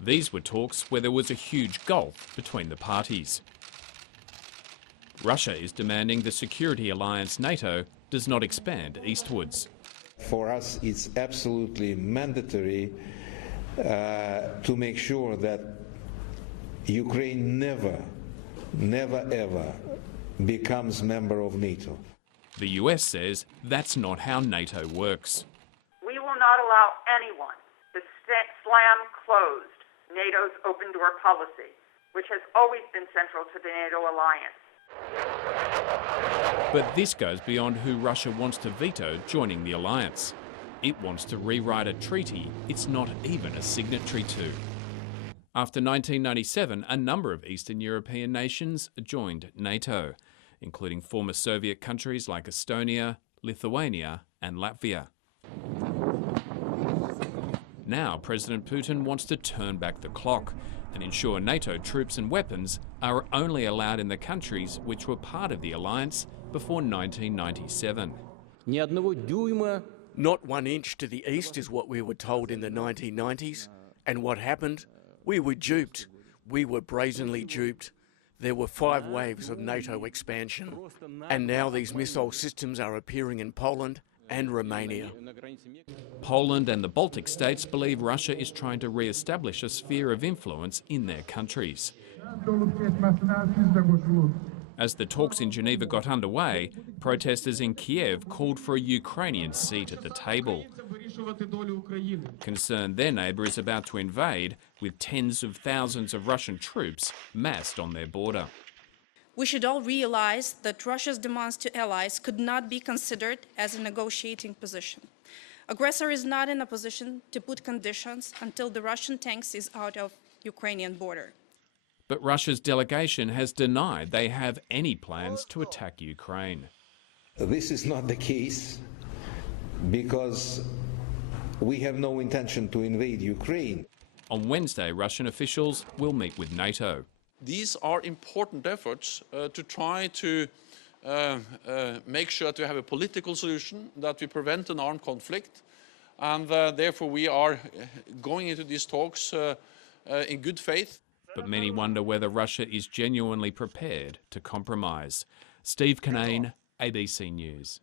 These were talks where there was a huge gulf between the parties. Russia is demanding the security alliance NATO does not expand eastwards. For us, it's absolutely mandatory to make sure that Ukraine never ever becomes member of NATO. The US says that's not how NATO works. We will not allow anyone to slam closed NATO's open door policy, which has always been central to the NATO alliance. But this goes beyond who Russia wants to veto joining the alliance. It wants to rewrite a treaty it's not even a signatory to. After 1997, a number of Eastern European nations joined NATO, including former Soviet countries like Estonia, Lithuania and Latvia. Now President Putin wants to turn back the clock and ensure NATO troops and weapons are only allowed in the countries which were part of the alliance before 1997. Not 1 inch to the east is what we were told in the 1990s. And what happened? We were duped. We were brazenly duped. There were 5 waves of NATO expansion. And now these missile systems are appearing in Poland and Romania. Poland and the Baltic states believe Russia is trying to re-establish a sphere of influence in their countries. As the talks in Geneva got underway, protesters in Kiev called for a Ukrainian seat at the table. Concerned their neighbour is about to invade, with tens of thousands of Russian troops massed on their border. We should all realize that Russia's demands to allies could not be considered as a negotiating position. Aggressor is not in a position to put conditions until the Russian tanks is out of Ukrainian border. But Russia's delegation has denied they have any plans to attack Ukraine. This is not the case because we have no intention to invade Ukraine. On Wednesday, Russian officials will meet with NATO. These are important efforts to try to make sure to have a political solution, that we prevent an armed conflict, and therefore we are going into these talks in good faith. But many wonder whether Russia is genuinely prepared to compromise. Steve Kinane, ABC News.